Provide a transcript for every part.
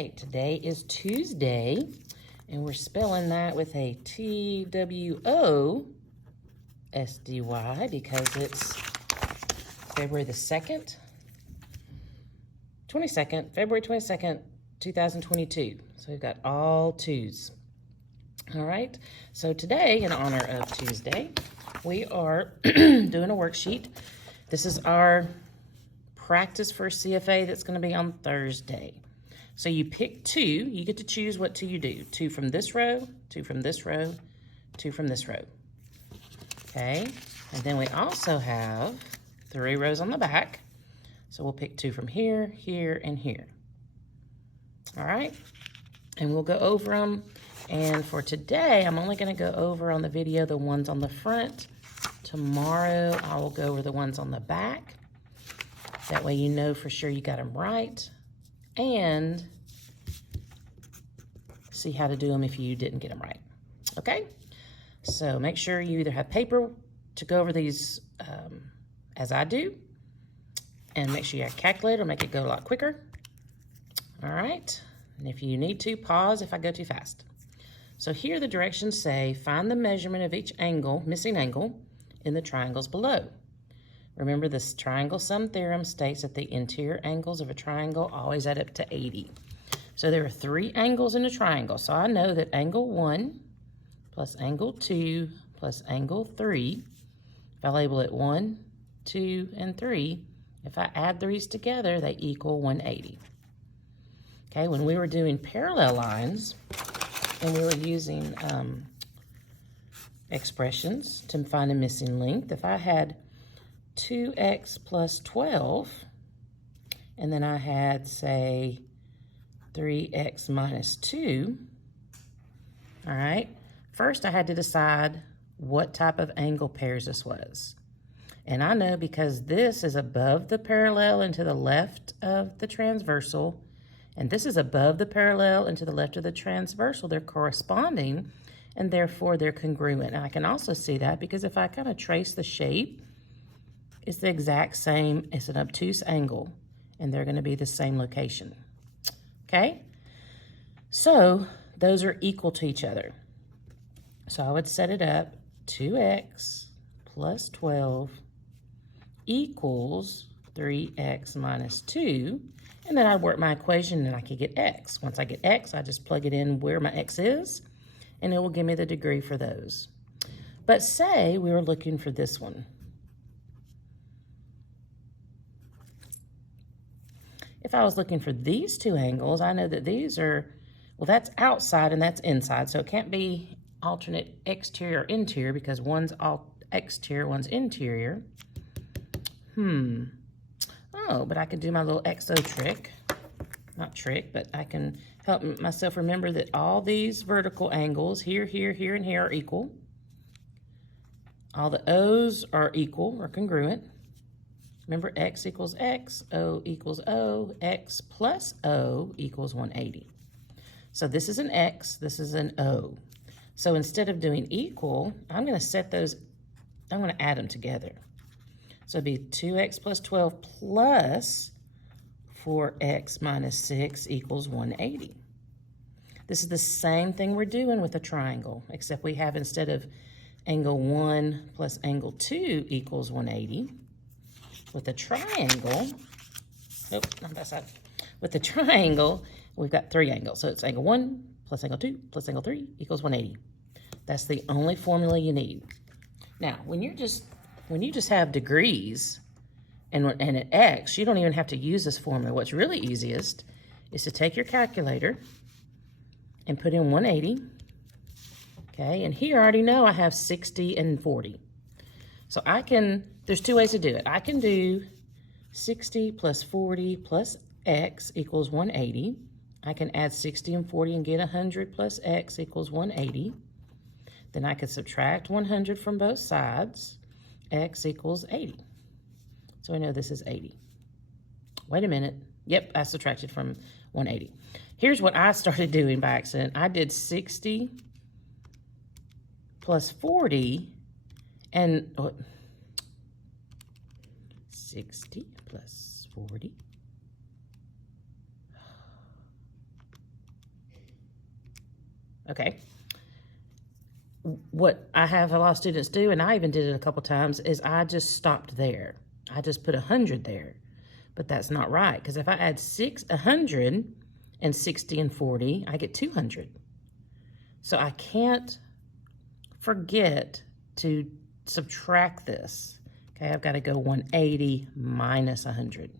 right, today is Tuesday, and we're spelling that with a T-W-O-S-D-Y because it's February the 2nd, February 22nd, 2022. So we've got all twos. All right, so today, in honor of Tuesday, we are doing a worksheet. This is our practice for CFA that's going to be on Thursday. So you pick two. You get to choose what two you do. Two from this row, two from this row, two from this row. Okay, and then we also have 3 rows on the back. So we'll pick two from here, here, and here. All right, and we'll go over them. And for today, I'm only going to go over on the video the ones on the front. Tomorrow, I will go over the ones on the back. That way you know for sure you got them right. And see how to do them if you didn't get them right. Okay? So make sure you either have paper to go over these as I do. And make sure you have a calculator, make it go a lot quicker. All right? And if you need to, pause if I go too fast. So here the directions say, find the measurement of each angle, missing angle, in the triangles below. Remember, this triangle sum theorem states that the interior angles of a triangle always add up to 80. So there are 3 angles in a triangle. So I know that angle 1 plus angle 2 plus angle 3, if I label it 1, 2, and 3, if I add these together, they equal 180. Okay, when we were doing parallel lines, and we were using expressions to find a missing length, if I had 2x plus 12, and then I had, say, 3x minus 2, all right? First, I had to decide what type of angle pairs this was. And I know because this is above the parallel and to the left of the transversal, and this is above the parallel and to the left of the transversal, they're corresponding, and therefore they're congruent. And I can also see that because if I kind of trace the shape, it's the exact same, it's an obtuse angle, and they're going to be the same location. Okay? So those are equal to each other. So I would set it up, 2x plus 12 equals 3x minus 2, and then I'd work my equation and I could get x. Once I get x, I just plug it in where my x is, and it will give me the degree for those. But say we were looking for this one. If I was looking for these 2 angles, I know that these are, well, that's outside and that's inside, so it can't be alternate exterior or interior because one's all exterior, one's interior. Oh, but I could do my little XO trick. Not trick, but I can help myself remember that all these vertical angles, here, here, here, and here, are equal. All the O's are equal, or congruent. Remember, x equals x, O equals O, x plus O equals 180. So this is an x, this is an O. So instead of doing equal, I'm going to set those, I'm going to add them together. So it'd be 2x plus 12 plus 4x minus 6 equals 180. This is the same thing we're doing with a triangle, except we have, instead of angle 1 plus angle 2 equals 180, with a triangle, nope, not that side. With the triangle, we've got 3 angles. So it's angle 1 plus angle 2 plus angle 3 equals 180. That's the only formula you need. Now, when you just have degrees and an x, you don't even have to use this formula. What's really easiest is to take your calculator and put in 180. Okay, and here I already know I have 60 and 40. So I can, there's 2 ways to do it. I can do 60 plus 40 plus x equals 180. I can add 60 and 40 and get 100 plus x equals 180. Then I could subtract 100 from both sides. X equals 80. So I know this is 80. Wait a minute. Yep, I subtracted from 180. Here's what I started doing by accident. I did 60 plus 40 and 60 plus 40 okay? What I have a lot of students do, and I even did it a couple times, is I just stopped there. I just put 100 there. But that's not right, because if I add 160 and 40, I get 200. So I can't forget to subtract this. Okay, I've got to go 180 minus 100.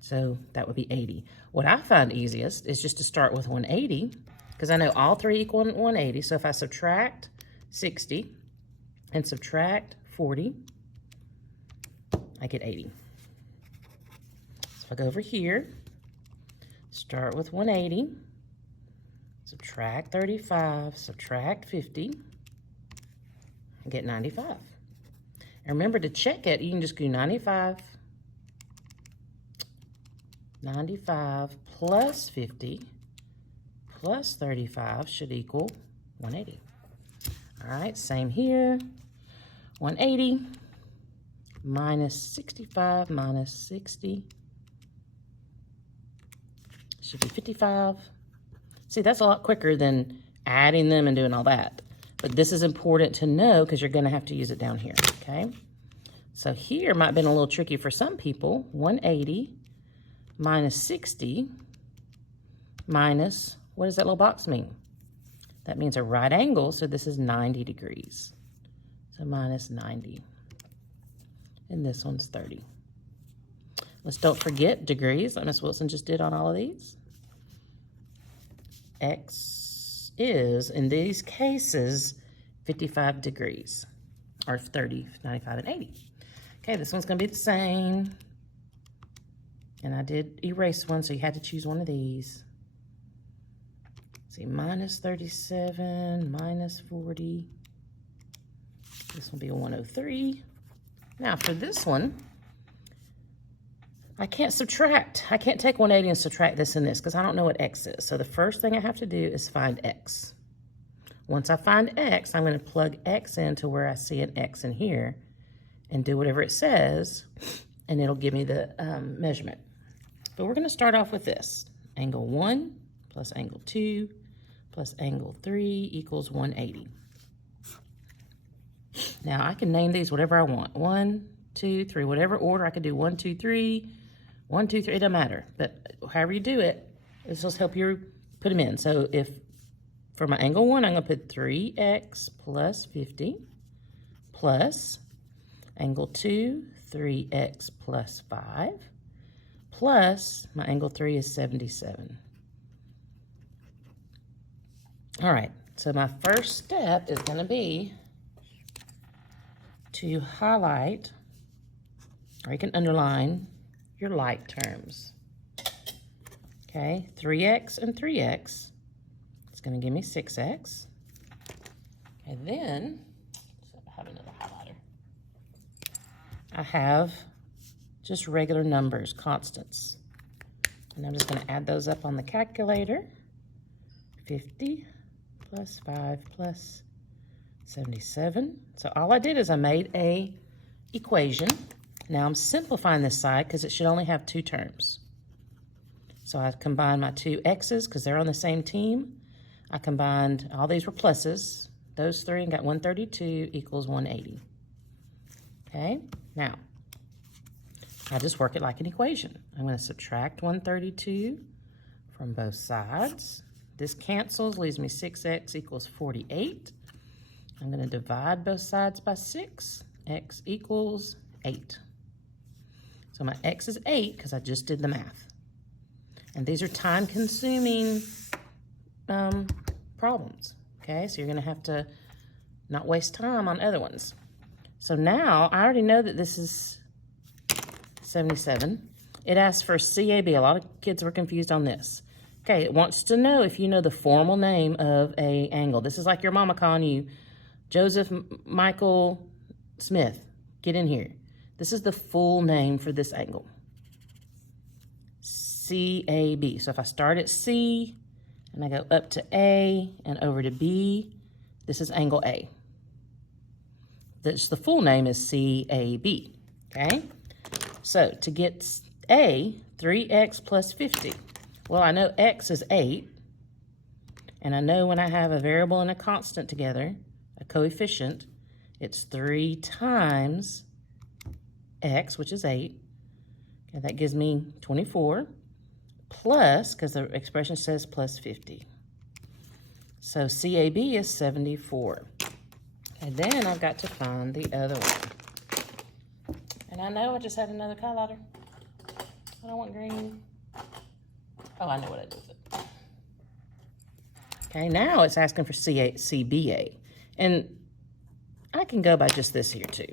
So that would be 80. What I find easiest is just to start with 180, because I know all three equal 180. So if I subtract 60 and subtract 40, I get 80. So if I go over here, start with 180, subtract 35, subtract 50, and get 95. And remember, to check it, you can just do 95 plus 50 plus 35 should equal 180. All right, same here. 180 minus 65 minus 60 should be 55. See, that's a lot quicker than adding them and doing all that. But this is important to know because you're going to have to use it down here, okay? So here might have been a little tricky for some people. 180 minus 60 minus, what does that little box mean? That means a right angle, so this is 90 degrees. So minus 90. And this one's 30. Let's don't forget degrees, like Miss Wilson just did on all of these. X is, in these cases, 55 degrees, or 30, 95, and 80. Okay, this one's going to be the same. And I did erase one, so you had to choose one of these. Let's see, minus 37, minus 40. This will be a 103. Now for this one, I can't subtract. I can't take 180 and subtract this and this because I don't know what X is. So the first thing I have to do is find X. Once I find X, I'm going to plug X into where I see an X in here and do whatever it says, and it'll give me the measurement. But we're going to start off with this. Angle 1 plus angle 2 plus angle 3 equals 180. Now I can name these whatever I want. 1, 2, 3, whatever order. I could do 1, 2, 3, 1, 2, 3. It doesn't matter. But however you do it, this will help you put them in. So if for my angle 1, I'm going to put 3x plus 50 plus angle 2, 3x plus 5 plus my angle 3 is 77. All right, so my first step is going to be to highlight, or you can underline your like terms. Okay, 3x and 3x. It's going to give me 6x. And then, so I have another highlighter. I have just regular numbers, constants. And I'm just going to add those up on the calculator. 50 plus 5 plus 77. So all I did is I made a equation. Now I'm simplifying this side because it should only have 2 terms. So I combined my 2 x's because they're on the same team. I combined, all these were pluses, those 3, and got 132 equals 180. Okay, now I just work it like an equation. I'm going to subtract 132 from both sides. This cancels, leaves me 6x equals 48. I'm going to divide both sides by 6. X equals 8. So my x is 8 because I just did the math. And these are time-consuming problems, okay? So you're going to have to not waste time on other ones. So now I already know that this is 77. It asks for CAB. A lot of kids were confused on this. Okay, it wants to know if you know the formal name of a angle. This is like your mama calling you, Joseph Michael Smith. Get in here. This is the full name for this angle. CAB. So if I start at C and I go up to A and over to B, this is angle A. The full name is CAB, okay? So to get A, 3x plus 50. Well, I know x is 8. And I know when I have a variable and a constant together, a coefficient, it's 3 times x, which is 8. Okay, that gives me 24, plus, because the expression says plus 50. So CAB is 74. And then I've got to find the other one. And I know I just had another highlighter. I don't want green. Oh, I know what I did with it. Okay, now it's asking for CBA. And I can go by just this here too.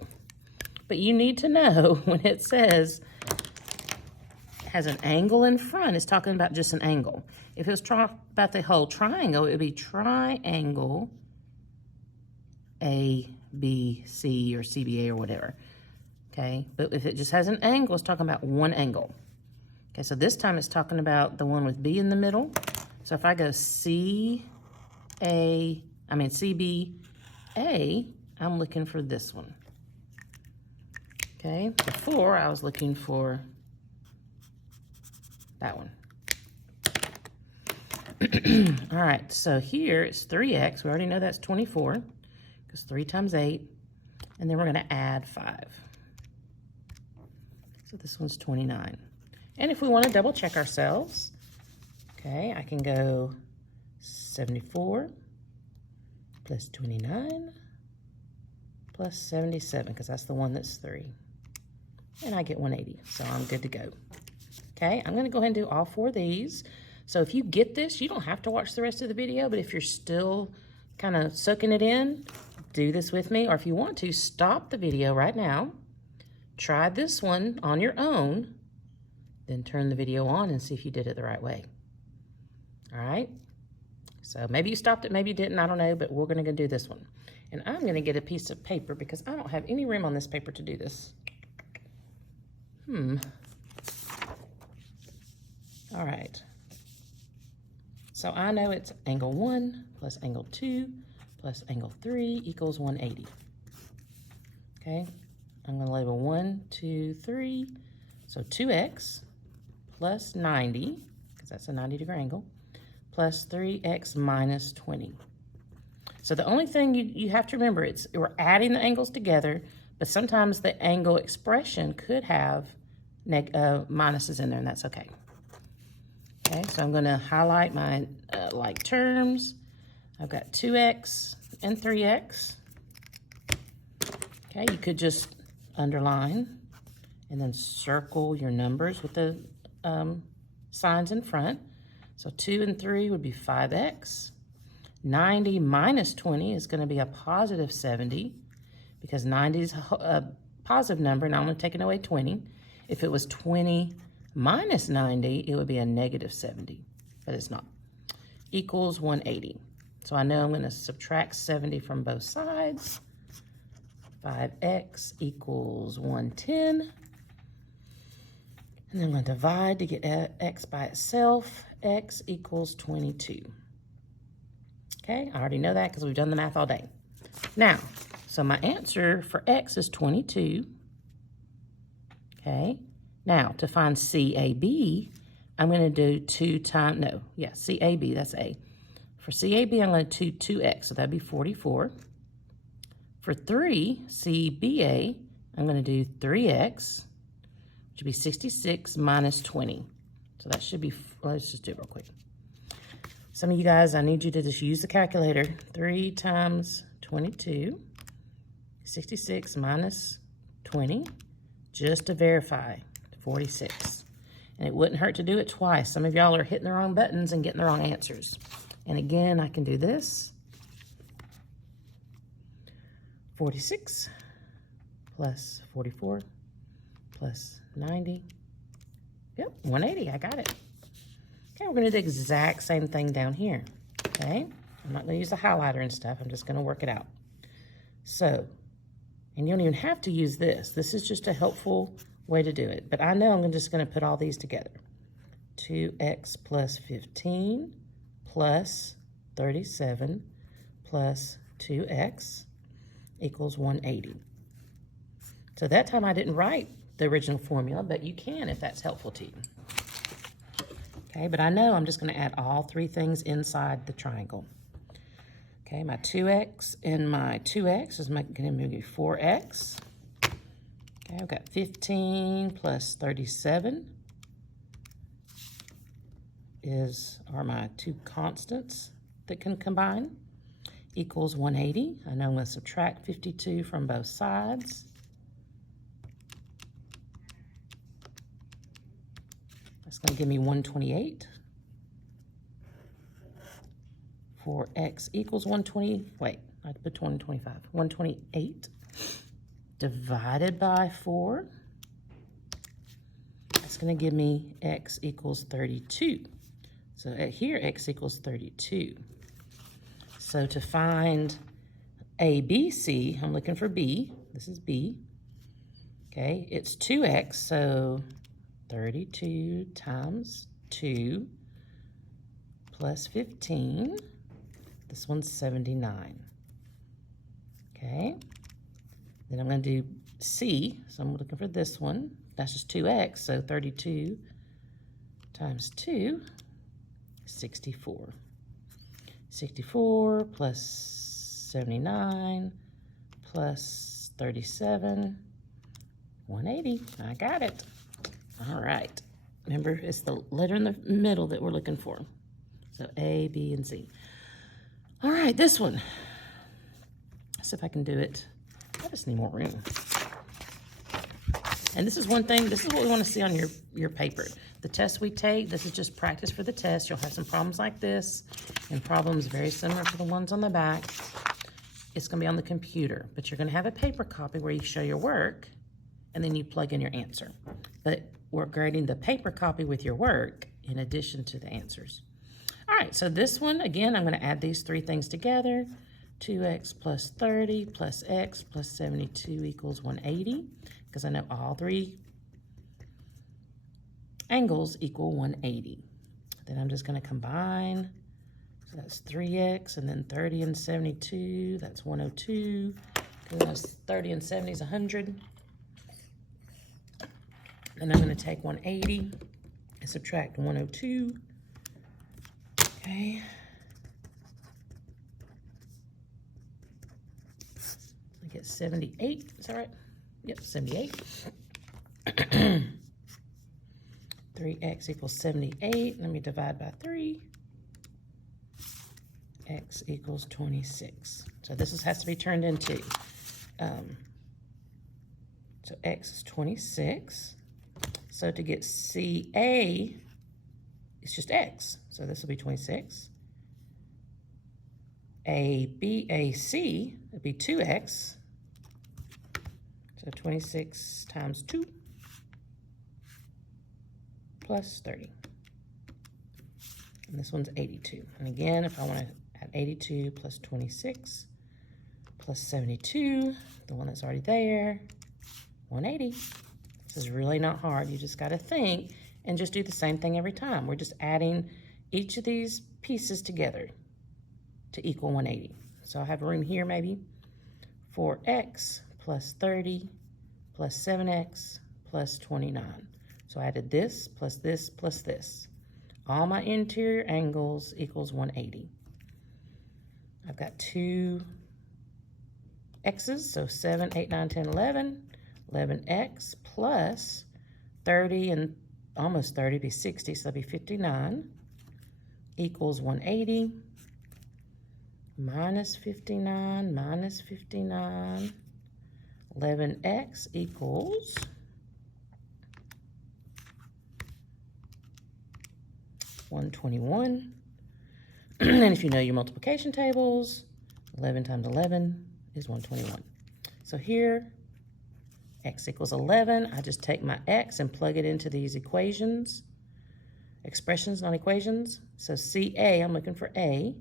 But you need to know when it says has an angle in front, it's talking about just an angle. If it was about the whole triangle, it would be triangle A, B, C, or CBA or whatever. Okay, but if it just has an angle, it's talking about one angle. Okay, so this time it's talking about the one with B in the middle. So if I go CBA, I'm looking for this one. Okay, before I was looking for that one. All right, so here it's 3x. We already know that's 24, because 3 times 8. And then we're going to add 5. So this one's 29. And if we want to double check ourselves, okay, I can go 74 plus 29 plus 77, because that's the one that's 3. And I get 180, so I'm good to go. Okay, I'm going to go ahead and do all 4 of these. So if you get this, you don't have to watch the rest of the video, but if you're still kind of soaking it in, do this with me. Or if you want to, stop the video right now, try this one on your own, then turn the video on and see if you did it the right way. All right, so maybe you stopped it, maybe you didn't, I don't know, but we're going to go do this one. And I'm going to get a piece of paper because I don't have any room on this paper to do this. All right. So I know it's angle 1 plus angle 2 plus angle 3 equals 180. Okay, I'm going to label 1, 2, 3. So 2x plus 90, because that's a 90-degree angle, plus 3x minus 20. So the only thing you have to remember, we're adding the angles together, but sometimes the angle expression could have minuses in there, and that's okay. Okay, so I'm going to highlight my like terms. I've got 2x and 3x. Okay, you could just underline and then circle your numbers with the signs in front. So 2 and 3 would be 5x. 90 minus 20 is going to be a positive 70, because 90 is a positive number, and I'm only taking away 20. If it was 20 minus 90, it would be a negative 70, but it's not. Equals 180. So I know I'm going to subtract 70 from both sides. 5x equals 110. And then I'm going to divide to get x by itself. X equals 22. Okay, I already know that because we've done the math all day. Now, so my answer for x is 22. Okay, now to find CAB, I'm going to do CAB, that's A. For CAB, I'm going to do 2x, so that'd be 44. For 3, CBA, I'm going to do 3x, which would be 66 minus 20. So that should be, let's just do it real quick. Some of you guys, I need you to just use the calculator. 3 times 22, 66 minus 20, just to verify, 46. And it wouldn't hurt to do it twice. Some of y'all are hitting the wrong buttons and getting the wrong answers. And again, I can do this. 46 plus 44 plus 90. Yep, 180, I got it. Okay, we're going to do the exact same thing down here. Okay, I'm not going to use the highlighter and stuff. I'm just going to work it out. So, and you don't even have to use this. This is just a helpful way to do it. But I know I'm just going to put all these together. 2x plus 15 plus 37 plus 2x equals 180. So that time I didn't write the original formula, but you can if that's helpful to you. Okay, but I know I'm just going to add all three things inside the triangle. Okay, my 2x and my 2x is going to be 4x. Okay, I've got 15 plus 37 are my two constants that can combine, equals 180. I know I'm going to subtract 52 from both sides. That's going to give me 128. 4x equals 120, wait, I put 125, 128 divided by 4. That's going to give me x equals 32. So here x equals 32. So to find A, B, C, I'm looking for B. This is B. Okay, it's 2x, so 32 times 2 plus 15. This one's 79. Okay, then I'm going to do C, so I'm looking for this one. That's just 2x, so 32 times 2, 64. 64 plus 79 plus 37, 180. I got it. All right. Remember, it's the letter in the middle that we're looking for. So A, B, and C. All right, this one. Let's see if I can do it. I just need more room. And this is one thing, this is what we want to see on your paper. The test we take, this is just practice for the test. You'll have some problems like this and problems very similar to the ones on the back. It's going to be on the computer, but you're going to have a paper copy where you show your work and then you plug in your answer. But we're grading the paper copy with your work in addition to the answers. All right, so this one, again, I'm going to add these three things together. 2x plus 30 plus x plus 72 equals 180, because I know all three angles equal 180. Then I'm just going to combine. So that's 3x, and then 30 and 72, that's 102. Because 30 and 70 is 100. And I'm going to take 180 and subtract 102. Okay. I get 78. Is that right? Yep, 78. 3x equals 78. Let me divide by 3. X equals 26. So this has to be turned into, so x is 26. So to get CA, it's just x. So this will be 26. ABAC would be 2x. So 26 times 2 plus 30. And this one's 82. And again, if I want to add 82 plus 26 plus 72, the one that's already there, 180. This is really not hard. You just got to think and just do the same thing every time. We're just adding each of these pieces together to equal 180. So I have room here maybe for x plus 30 plus 7x plus 29. So I added this plus this plus this. All my interior angles equals 180. I've got two x's, so 7, 8, 9, 10, 11. 11x plus 30 and almost 30 be 60, so that'll be 59 equals 180 minus 59 minus 59. 11x equals 121. And if you know your multiplication tables, 11 times 11 is 121. So here, x equals 11. I just take my x and plug it into these equations. Expressions, not equations. So CA, I'm looking for A,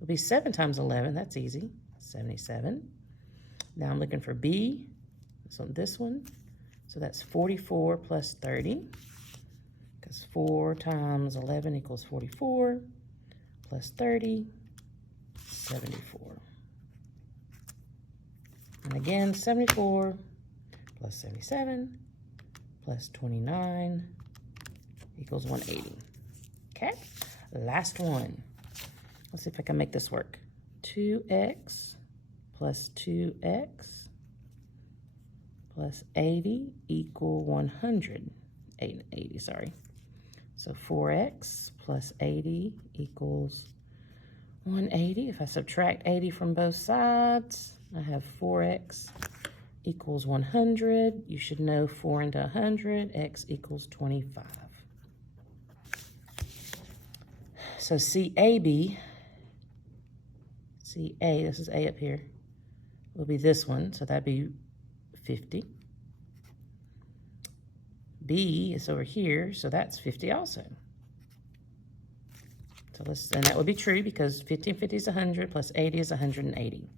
will be 7 times 11. That's easy. 77. Now I'm looking for B. So this one. So that's 44 plus 30. Because 4 times 11 equals 44. Plus 30, 74. And again, 74 plus 77 plus 29 equals 180. Okay, last one. Let's see if I can make this work. 2x plus 2x plus 80 equal 100. 80, sorry. So 4x plus 80 equals 180. If I subtract 80 from both sides, I have 4x equals 100. You should know 4 into 100, x equals 25. So CAB, this is A up here, will be this one, so that'd be 50. B is over here, so that's 50 also. So and that would be true because 50 and 50 is 100 plus 80 is 180.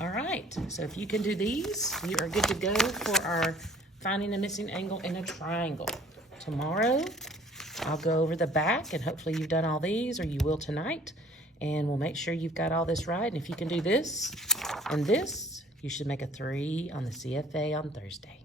All right, so if you can do these, you are good to go for our finding a missing angle in a triangle. Tomorrow, I'll go over the back, and hopefully you've done all these, or you will tonight, and we'll make sure you've got all this right. And if you can do this and this, you should make a 3 on the CFA on Thursday.